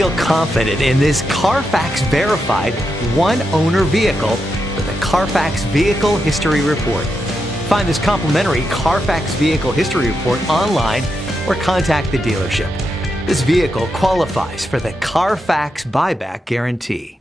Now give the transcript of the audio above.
Feel confident in this Carfax verified one-owner vehicle with a Carfax Vehicle History Report. Find this complimentary Carfax Vehicle History Report online or contact the dealership. This vehicle qualifies for the Carfax Buyback Guarantee.